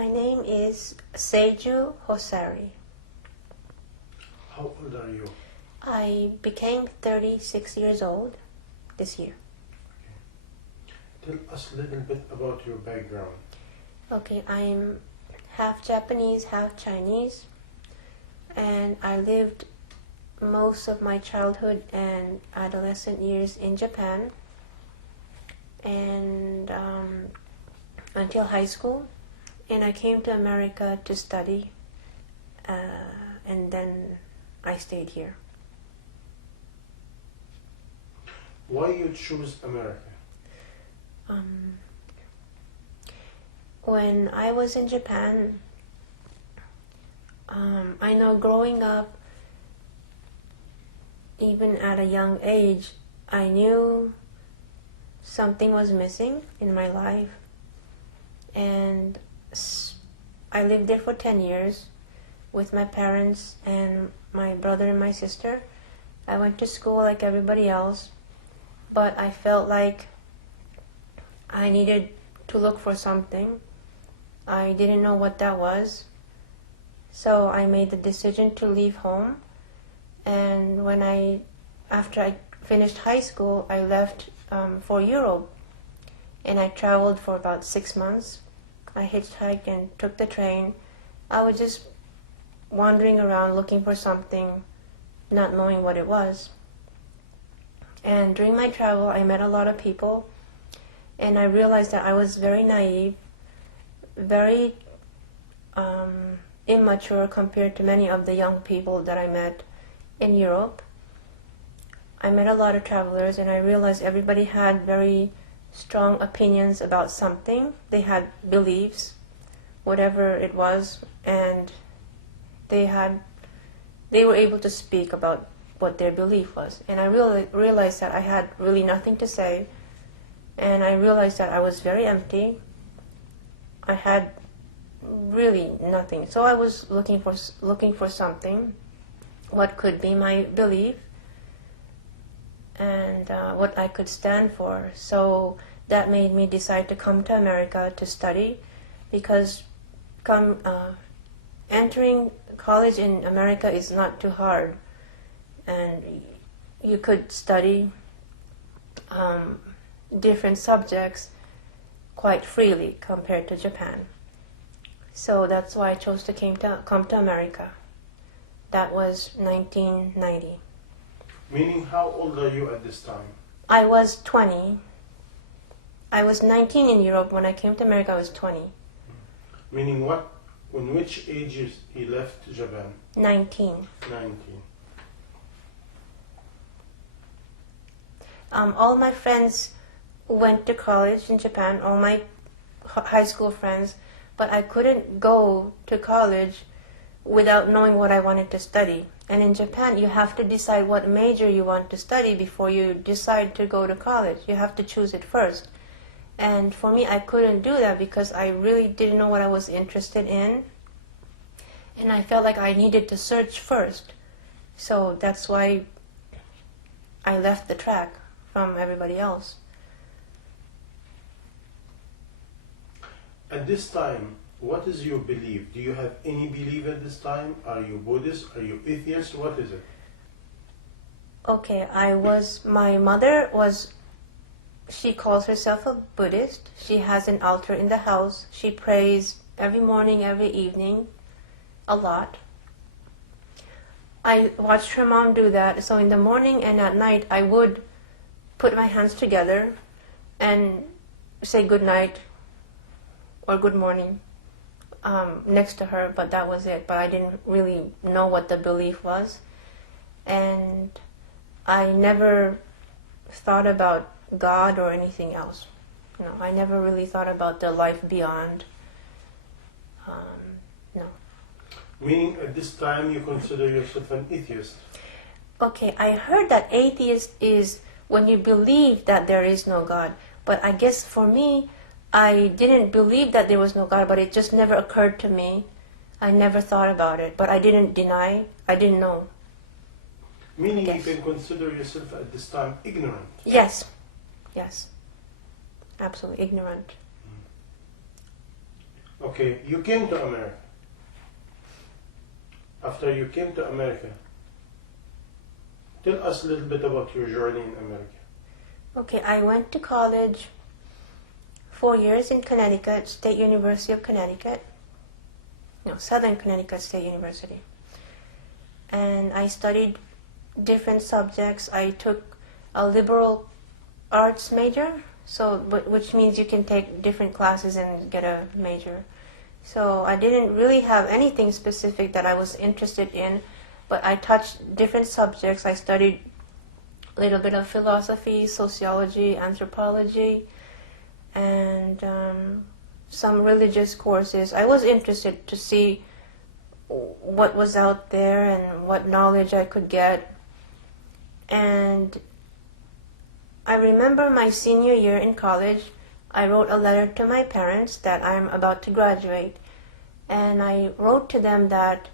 My name is Seiju Hosari. How old are you? I became 36 years old this year. Tell us a little bit about your background. Okay, I'm half Japanese, half Chinese, and I lived most of my childhood and adolescent years in Japan, and until high school, and I came to America to study, and then I stayed here. Why you choose America? When I was in Japan, I know growing up, even at a young age, I knew something was missing in my life. And I lived there for 10 years with my parents and my brother and my sister. I went to school like everybody else, but I felt like I needed to look for something. I didn't know what that was. So I made the decision to leave home. And after I finished high school, I left for Europe. And I traveled for about 6 months. I hitchhiked and took the train. I was just wandering around looking for something, not knowing what it was. And during my travel, I met a lot of people. And I realized that I was very naive, very immature compared to many of the young people that I met in Europe. I met a lot of travelers, and I realized everybody had very strong opinions about something. They had beliefs, whatever it was, and they were able to speak about what their belief was. And I realized that I had really nothing to say, and I realized that I was very empty. I had really nothing. So I was looking for something, what could be my belief, and what I could stand for. So that made me decide to come to America to study, because entering college in America is not too hard, and you could study different subjects quite freely compared to Japan. So that's why I chose to come to America. That was 1990. Meaning, how old are you at this time? I was 20. I was 19 in Europe. When I came to America, I was 20. Meaning what? In which age you left Japan? 19. 19. All my friends went to college in Japan, all my high school friends, but I couldn't go to college without knowing what I wanted to study. And in Japan, you have to decide what major you want to study before you decide to go to college. You have to choose it first. And for me, I couldn't do that because I really didn't know what I was interested in. And I felt like I needed to search first. So that's why I left the track from everybody else. At this time, what is your belief? Do you have any belief at this time? Are you Buddhist? Are you atheist? What is it? Okay, my mother was, she calls herself a Buddhist. She has an altar in the house. She prays every morning, every evening, a lot. I watched her mom do that. So in the morning and at night, I would put my hands together and say good night or good morning next to her, but that was it. But I didn't really know what the belief was. And I never thought about God or anything else. No, I never really thought about the life beyond. No. Meaning at this time you consider yourself an atheist? Okay, I heard that atheist is when you believe that there is no God. But I guess for me, I didn't believe that there was no God, but it just never occurred to me. I never thought about it, but I didn't deny. I didn't know. Meaning you can consider yourself at this time ignorant? Yes. Yes. Absolutely ignorant. Okay, you came to America. After you came to America, tell us a little bit about your journey in America. Okay, I went to college 4 years in Connecticut, State University of Connecticut. No, Southern Connecticut State University. And I studied different subjects. I took a liberal arts major, which means you can take different classes and get a major. So I didn't really have anything specific that I was interested in, but I touched different subjects. I studied a little bit of philosophy, sociology, anthropology, and some religious courses. I was interested to see what was out there and what knowledge I could get. And I remember my senior year in college, I wrote a letter to my parents that I'm about to graduate. And I wrote to them that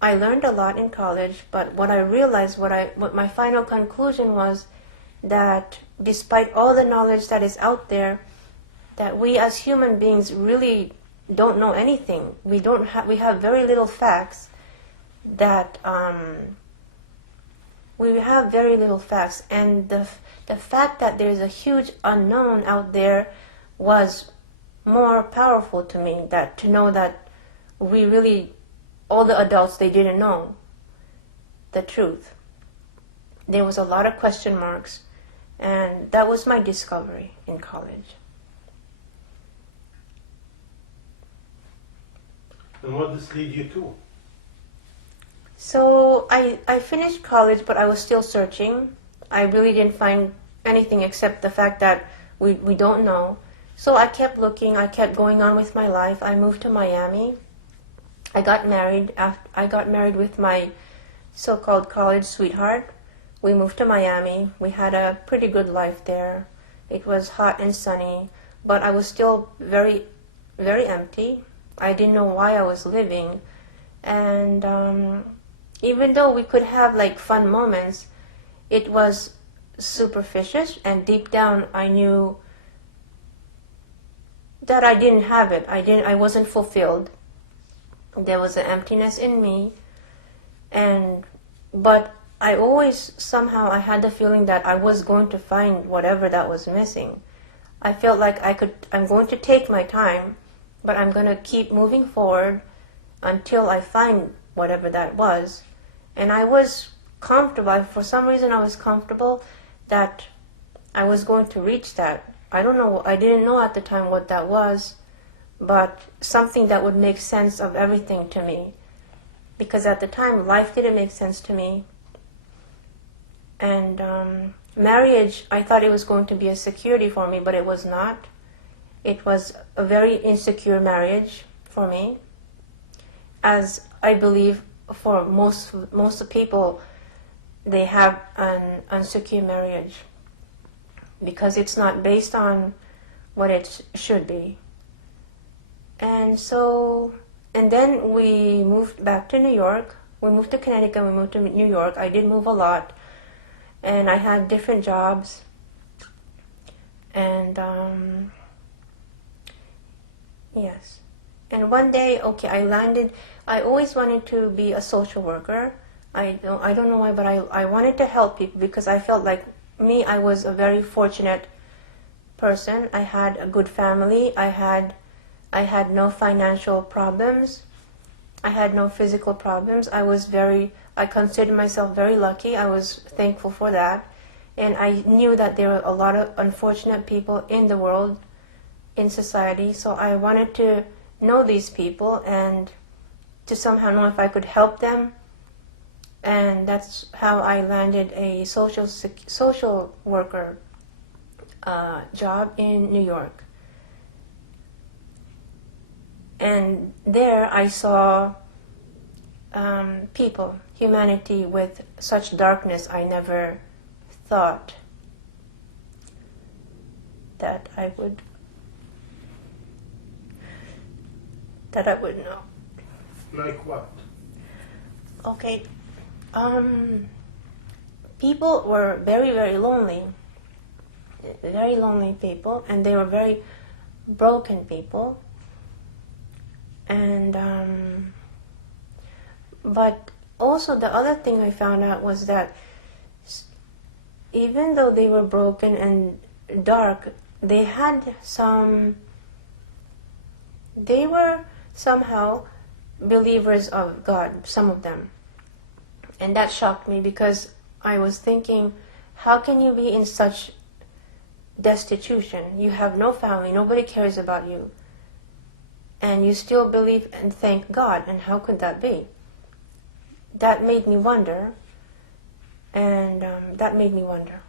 I learned a lot in college, but what I realized, what my final conclusion was, that despite all the knowledge that is out there, that we as human beings really don't know anything. We have very little facts. We have very little facts, and the fact that there's a huge unknown out there was more powerful to me. That to know that we really, all the adults, they didn't know the truth. There was a lot of question marks, and that was my discovery in college. And what does lead you to? So I finished college, but I was still searching. I really didn't find anything except the fact that we don't know. So I kept looking, I kept going on with my life. I moved to Miami. I got married with my so-called college sweetheart. We moved to Miami. We had a pretty good life there. It was hot and sunny, but I was still very, very empty. I didn't know why I was living. And even though we could have like fun moments, it was superficial, and deep down I knew that I didn't have it. I wasn't fulfilled. There was an emptiness in me, but I always somehow I had the feeling that I was going to find whatever that was missing. I felt like I'm going to take my time, but I'm going to keep moving forward until I find whatever that was. And I was comfortable. For some reason I was comfortable that I was going to reach that. I don't know, I didn't know at the time what that was, but something that would make sense of everything to me. Because at the time, life didn't make sense to me. And marriage, I thought it was going to be a security for me, but it was not. It was a very insecure marriage for me. As I believe for most people, they have an insecure marriage because it's not based on what it should be. And then we moved back to New York. We moved to Connecticut, we moved to New York. I did move a lot, and I had different jobs. And yes. And one day, I landed. I always wanted to be a social worker. I don't know why, but I wanted to help people because I felt like I was a very fortunate person. I had a good family. I had no financial problems. I had no physical problems. I considered myself very lucky. I was thankful for that. And I knew that there were a lot of unfortunate people in the world, in society. So I wanted to know these people and to somehow know if I could help them. And that's how I landed a social worker job in New York. And there I saw humanity with such darkness I never thought that I would know. Like what? Okay. People were very, very lonely people, and they were very broken people. And but also the other thing I found out was that even though they were broken and dark, they were somehow believers of God, some of them. And that shocked me, because I was thinking, how can you be in such destitution? You have no family, nobody cares about you, and you still believe and thank God, and how could that be? That made me wonder, and that made me wonder.